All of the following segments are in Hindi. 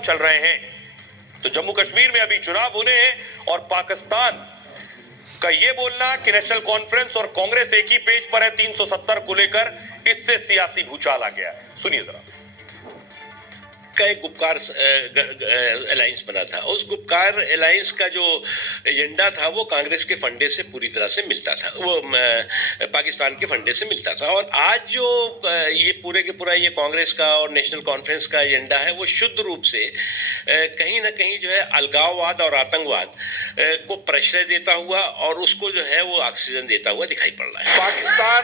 चल रहे हैं। तो जम्मू कश्मीर में अभी चुनाव होने हैं और पाकिस्तान का यह बोलना कि नेशनल कॉन्फ्रेंस और कांग्रेस एक ही पेज पर है 370 को लेकर, इससे सियासी भूचाल आ गया है। सुनिए जरा। का एक गुपकार अलायंस बना था। उस गुपकार अलायंस का जो एजेंडा था वो कांग्रेस के फंडे से पूरी तरह से मिलता था, वो पाकिस्तान के फंडे से मिलता था। और आज जो ये पूरे के पूरा ये कांग्रेस का और नेशनल कॉन्फ्रेंस का एजेंडा है वो शुद्ध रूप से कहीं ना कहीं जो है अलगाववाद और आतंकवाद को प्रश्रय देता हुआ और उसको जो है वो ऑक्सीजन देता हुआ दिखाई पड़ रहा है। पाकिस्तान,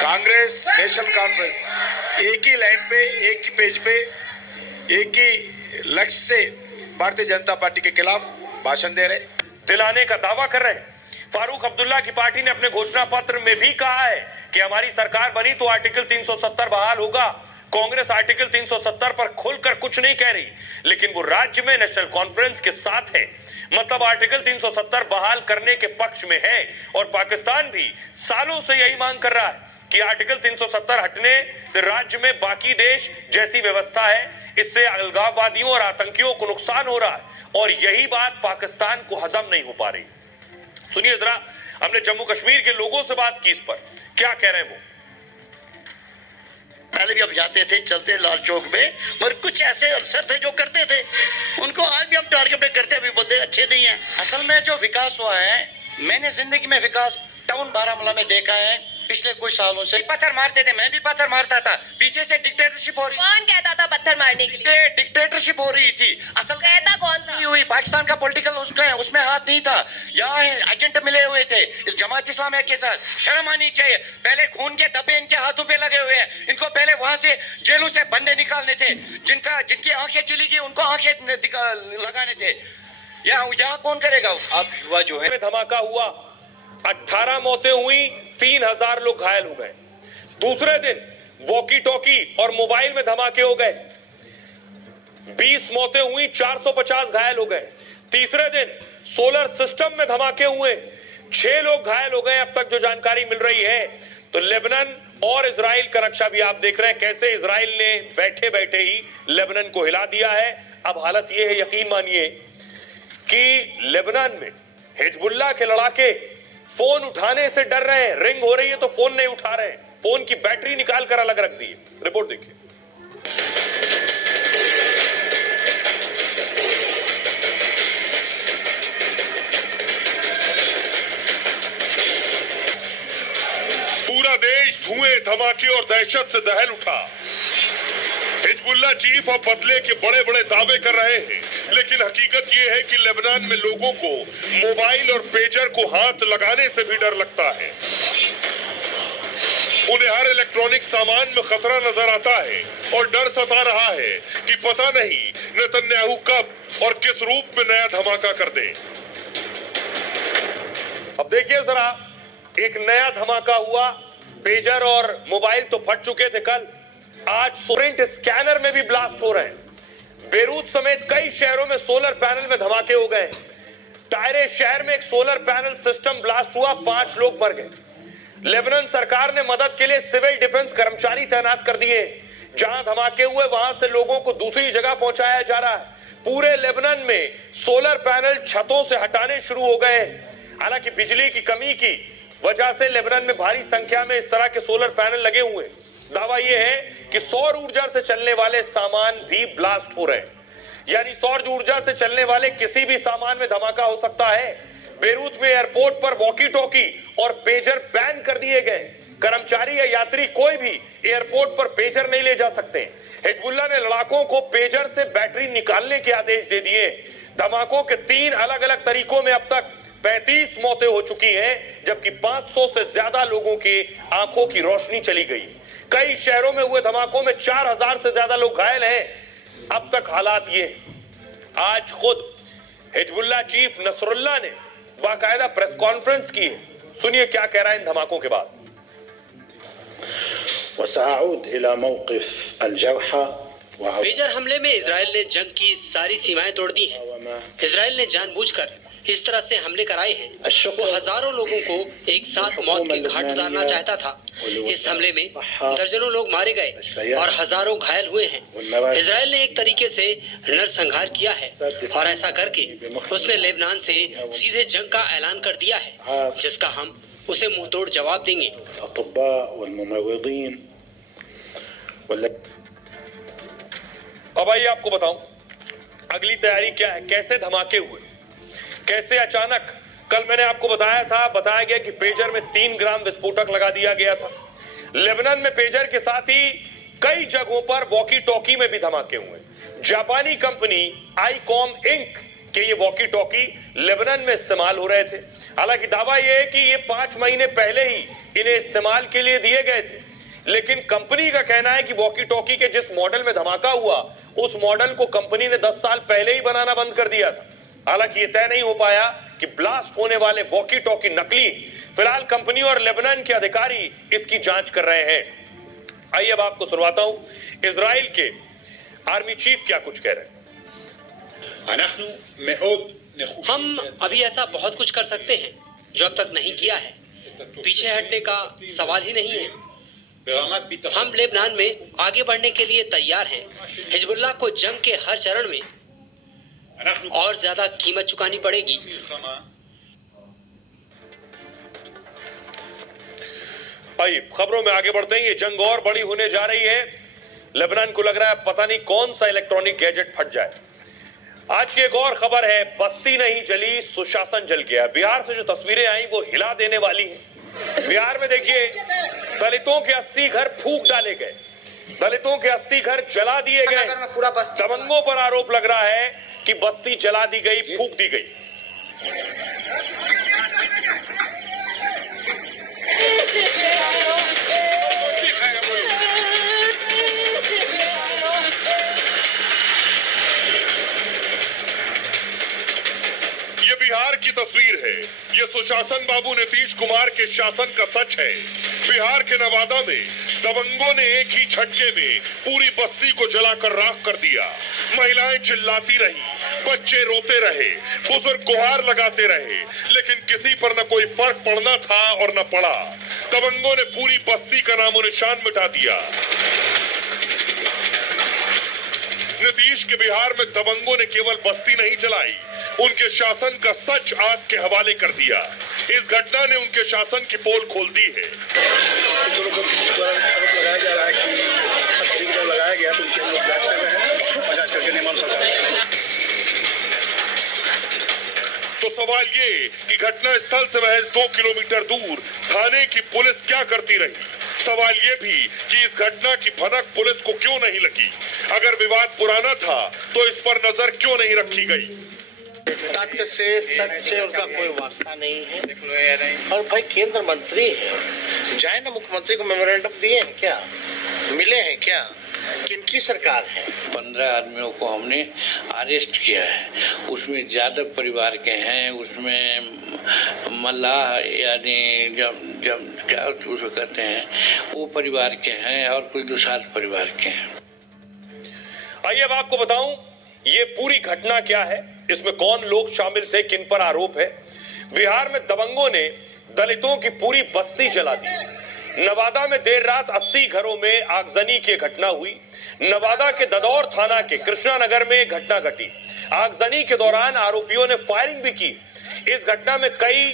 कांग्रेस, नेशनल कॉन्फ्रेंस एक ही लाइन पे, एक ही पेज पे, एक ही लक्ष्य से भारतीय जनता पार्टी के खिलाफ भाषण दे रहे, दिलाने का दावा कर रहे हैं। फारूक अब्दुल्ला की पार्टी ने अपने घोषणा पत्र में भी कहा है कि हमारी सरकार बनी तो आर्टिकल 370 बहाल होगा। कांग्रेस आर्टिकल 370 पर खुलकर कुछ नहीं कह रही, लेकिन वो राज्य में नेशनल कॉन्फ्रेंस के साथ है, मतलब आर्टिकल 370 बहाल करने के पक्ष में है। और पाकिस्तान भी सालों से यही मांग कर रहा है कि आर्टिकल 370 हटने से राज्य में बाकी देश जैसी व्यवस्था है, इससे अलगाववादियों और आतंकियों को नुकसान हो रहा है। और यही बात पाकिस्तान को हजम नहीं हो पा रही। सुनिए जरा, हमने जम्मू कश्मीर के लोगों से बात की, इस पर क्या कह रहे हैं वो। पहले भी हम जाते थे, चलते लाल चौक में, मगर कुछ ऐसे अफसर थे जो करते थे, उनको आज भी हम टारगेट करते हैं, अभी बंदे अच्छे नहीं हैं। असल में जो विकास हुआ है, मैंने जिंदगी में विकास टाउन बारामूला में देखा है पिछले कुछ सालों से। पत्थर मारते थे, मैं भी पत्थर मारता था, पीछे से डिक्टेटरशिप हो रही। कौन कहता था पत्थर मारने के लिए? डिक्टेटरशिप हो रही थी। असल कहता कौन था? हुई पाकिस्तान का पॉलिटिकल उसमें हाथ नहीं था। यहाँ एजेंट मिले हुए थे इस जमात इस्लामिया के साथ। शर्म आनी चाहिए। पहले खून के धब्बे इनके हाथों पे लगे हुए हैं। इनको पहले वहां से जेलों से बंदे निकालने थे, जिनकी आंखें चली गई उनको आंखें लगाने थे। यहाँ कौन करेगा? अब युवा जो है धमाका हुआ, 18 मौतें हुई, 3000 लोग घायल हो गए। दूसरे दिन वॉकी टॉकी और मोबाइल में धमाके हो गए, 20 मौतें हुई, 450 घायल हो गए। तीसरे दिन सोलर सिस्टम में धमाके हुए, 6 लोग घायल हो गए अब तक जो जानकारी मिल रही है। तो लेबनान और इजराइल का नक्शा भी आप देख रहे हैं, कैसे इजराइल ने बैठे बैठे ही लेबनान को हिला दिया है। अब हालत यह है, यकीन मानिए कि लेबनान में हिजबुल्लाह के लड़ाके फोन उठाने से डर रहे हैं। रिंग हो रही है तो फोन नहीं उठा रहे हैं, फोन की बैटरी निकाल कर अलग रख दी है। रिपोर्ट देखिए। पूरा देश धुएं, धमाके और दहशत से दहल उठा। हिजबुल्लाह चीफ और बदले के बड़े बड़े दावे कर रहे हैं, लेकिन हकीकत यह है कि लेबनान में लोगों को मोबाइल और पेजर को हाथ लगाने से भी डर लगता है। उन्हें हर इलेक्ट्रॉनिक सामान में खतरा नजर आता है और डर सता रहा है कि पता नहीं नेतन्याहू कब और किस रूप में नया धमाका कर दे। अब देखिए जरा, एक नया धमाका हुआ। पेजर और मोबाइल तो फट चुके थे कल, आज सोरेंट स्कैनर में भी ब्लास्ट हो रहे हैं। बेरूत समेत कई शहरों में सोलर पैनल में धमाके हो गए। टायरे शहर में एक सोलर पैनल सिस्टम ब्लास्ट हुआ, 5 लोग मर गए। लेबनान सरकार ने मदद के लिए सिविल डिफेंस कर्मचारी तैनात कर दिए। जहां धमाके हुए वहां से लोगों को दूसरी जगह पहुंचाया जा रहा है। पूरे लेबनान में सोलर पैनल छतों से हटाने शुरू हो गए। हालांकि बिजली की कमी की वजह से लेबनान में भारी संख्या में इस तरह के सोलर पैनल लगे हुए। दावा यह है कि सौर ऊर्जा से चलने वाले सामान भी ब्लास्ट हो रहे हैं, यानी सौर ऊर्जा से चलने वाले किसी भी सामान में धमाका हो सकता है। बेरूत में एयरपोर्ट पर वॉकी टॉकी और पेजर बैन कर दिए गए। कर्मचारी या यात्री कोई भी एयरपोर्ट पर पेजर नहीं ले जा सकते। हिजबुल्लाह ने लड़ाकों को पेजर से बैटरी निकालने के आदेश दे दिए। धमाकों के 3 अलग अलग तरीकों में अब तक 35 मौतें हो चुकी हैं, जबकि 500 से ज्यादा लोगों की आंखों की रोशनी चली गई। कई शहरों में हुए धमाकों में 4000 से ज्यादा लोग घायल हैं। अब तक हालात ये, आज खुद हिजबुल्लाह चीफ नसरुल्लाह ने बाकायदा प्रेस कॉन्फ्रेंस की है। सुनिए क्या कह रहा है इन धमाकों के बाद। पेजर हमले में इजराइल ने जंग की सारी सीमाएं तोड़ दी हैं। इजराइल ने जानबूझकर इस तरह से हमले कराए हैं। वो हजारों लोगों को एक साथ मौत के घाट उतारना चाहता था। इस हमले में दर्जनों लोग मारे गए और हजारों घायल हुए हैं। इजराइल ने एक तरीके से नरसंहार किया है और ऐसा करके उसने लेबनान से सीधे जंग का ऐलान कर दिया है, जिसका हम उसे मुंहतोड़ जवाब देंगे। अब आइए आपको बताऊं अगली तैयारी क्या है, कैसे धमाके हुए, कैसे अचानक। कल मैंने आपको बताया गया कि पेजर में 3 ग्राम विस्फोटक लगा दिया गया था। लेबनान में पेजर के साथ ही कई जगहों पर वॉकी टॉकी में भी धमाके हुए। जापानी कंपनी आईकॉम इंक के ये वॉकी टॉकी लेबनान में इस्तेमाल हो रहे थे। हालांकि दावा यह है कि ये 5 महीने पहले ही इन्हें इस्तेमाल के लिए दिए गए थे, लेकिन कंपनी का कहना है कि वॉकी टॉकी के जिस मॉडल में धमाका हुआ उस मॉडल को कंपनी ने 10 साल पहले ही बनाना बंद कर दिया था। हालांकि यह तय नहीं हो पाया कि ब्लास्ट होने वाले वॉकी टॉकी नकली। फिलहाल कंपनी और लेबनान के अधिकारी इसकी जांच कर रहे हैं। आइए अब आपको सुनवाता हूं इजराइल के आर्मी चीफ क्या कुछ कह रहे हैं। हम अभी ऐसा बहुत कुछ कर सकते हैं जो अब तक नहीं किया है। पीछे हटने का सवाल ही नहीं है। हम लेबनान में आगे बढ़ने के लिए तैयार हैं। हिजबुल्लाह को जंग के हर चरण में और ज्यादा कीमत चुकानी पड़ेगी। आइए खबरों में आगे बढ़ते हैं। ये जंग और बड़ी होने जा रही है। लेबनान को लग रहा है पता नहीं कौन सा इलेक्ट्रॉनिक गैजेट फट जाए। आज की एक और खबर है, बस्ती नहीं जली, सुशासन जल गया। बिहार से जो तस्वीरें आई वो हिला देने वाली हैं। बिहार में देखिए दलितों के 80 घर फूंक डाले गए, दलितों के 80 घर जला दिए गए। दबंगों पर आरोप लग रहा है कि बस्ती जला दी गई, फूंक दी गई। ये बिहार की तस्वीर है। ये सुशासन बाबू नीतीश कुमार के शासन का सच है। बिहार के नवादा में दबंगों ने एक ही झटके में पूरी बस्ती को जलाकर राख कर दिया। महिलाएं चिल्लाती रही, बच्चे रोते रहे, बुजुर्ग गुहार लगाते रहे, लेकिन किसी पर न कोई फर्क पड़ना था और न पड़ा। दबंगों ने पूरी बस्ती का नामो निशान मिटा दिया। नीतीश के बिहार में दबंगों ने केवल बस्ती नहीं जलाई, उनके शासन का सच आग के हवाले कर दिया। इस घटना ने उनके शासन की पोल खोल दी है। तो सवाल ये कि घटना स्थल से महज 2 किलोमीटर दूर थाने की पुलिस क्या करती रही। सवाल ये भी कि इस घटना की भनक पुलिस को क्यों नहीं लगी। अगर विवाद पुराना था तो इस पर नजर क्यों नहीं रखी गई। तथ्य से सच से उनका कोई वास्ता नहीं है। और भाई केंद्र मंत्री है, जाए ना मुख्यमंत्री को मेमोरेंडम दिए हैं क्या, मिले हैं क्या, किनकी सरकार है। 15 आदमियों को हमने अरेस्ट किया है। उसमें यादव परिवार के हैं, उसमें मल्लाह यानी जब क्या उसको कहते हैं वो परिवार के हैं और कुछ दुसाध परिवार के हैं। आइए अब आपको बताऊं ये पूरी घटना क्या है, इसमें कौन लोग शामिल थे, किन पर आरोप है। बिहार में दबंगों ने दलितों की पूरी बस्ती जला दी। नवादा में देर रात 80 घरों में आगजनी की घटना हुई। नवादा के ददौर थाना के कृष्णा नगर में घटना घटी। आगजनी के दौरान आरोपियों ने फायरिंग भी की। इस घटना में कई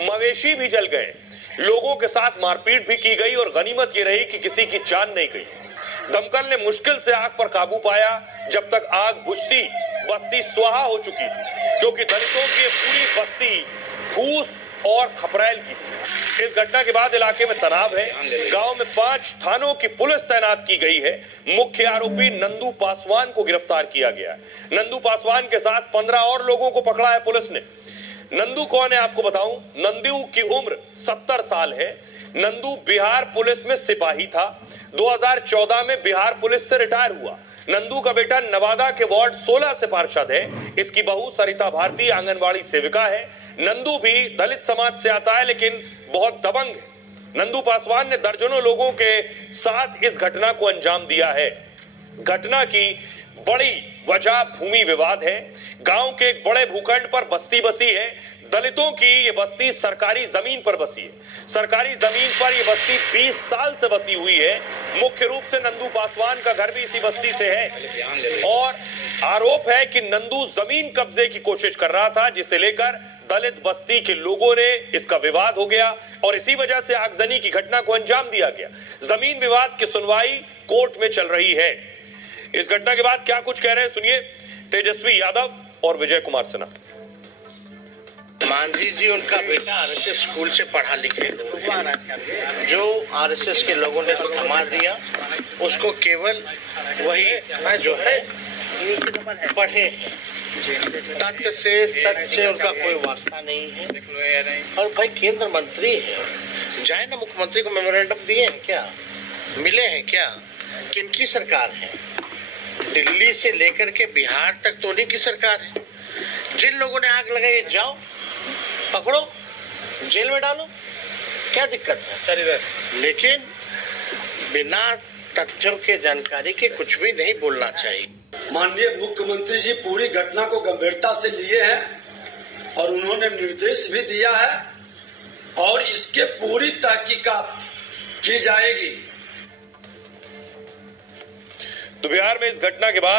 मवेशी भी जल गए, लोगों के साथ मारपीट भी की गई और गनीमत ये रही कि किसी की जान नहीं गई। दमकल ने मुश्किल से आग पर काबू पाया। जब तक आग बुझती बस्ती स्वाहा हो चुकी थी, क्योंकि दलितों की पूरी बस्ती फूस और खपरेल की थी। इस घटना के बाद इलाके में तनाव है। गांव में 5 थानों की पुलिस तैनात की गई है। मुख्य आरोपी नंदू पासवान को गिरफ्तार किया गया है। नंदू पासवान के साथ 15 और लोगों को पकड़ा है पुलिस ने। नंदू कौन है आपको बताऊं। नंदू की उम्र 70 साल है। नंदू बिहार पुलिस में सिपाही था। 2014 में बिहार पुलिस से रिटायर हुआ। नंदू का बेटा नवादा के वार्ड 16 से पार्षद है। इसकी बहू सरिता भारती आंगनवाड़ी सेविका है। नंदू भी दलित समाज से आता है, लेकिन बहुत दबंग है। नंदू पासवान ने दर्जनों लोगों के साथ इस घटना को अंजाम दिया है। घटना की बड़ी वजह भूमि विवाद है। गांव के एक बड़े भूखंड पर बस्ती बसी है। दलितों की ये बस्ती सरकारी जमीन पर बसी है। सरकारी जमीन पर ये बस्ती 20 साल से बसी हुई है। मुख्य रूप से नंदू पासवान का घर भी इसी बस्ती से है और आरोप है कि नंदू जमीन कब्जे की कोशिश कर रहा था, जिसे लेकर दलित बस्ती के लोगों ने इसका विवाद हो गया और इसी वजह से आगजनी की घटना को अंजाम दिया गया। जमीन विवाद की सुनवाई कोर्ट में चल रही है। इस घटना के बाद क्या कुछ कह रहे हैं सुनिए तेजस्वी यादव और विजय कुमार सिन्हा। मांझी जी उनका बेटा आरएसएस स्कूल से पढ़ा लिखे, जो आरएसएस के लोगों ने थमा दिया उसको केवल वही जो है पढ़े हैं। तथ्य से सच से उनका कोई वास्ता नहीं है। और भाई केंद्र मंत्री है, जाए ना मुख्यमंत्री को मेमोरेंडम दिए हैं क्या, मिले हैं क्या, किनकी सरकार है? दिल्ली से लेकर के बिहार तक तो उन्हीं की सरकार है। जिन लोगों ने आग लगाई जाओ पकड़ो, जेल में डालो, क्या दिक्कत है? लेकिन बिना तथ्यों के जानकारी के कुछ भी नहीं बोलना चाहिए। माननीय मुख्यमंत्री जी पूरी घटना को गंभीरता से लिए हैं और उन्होंने निर्देश भी दिया है और इसके पूरी तहकीकात की जाएगी। तो बिहार में इस घटना के बाद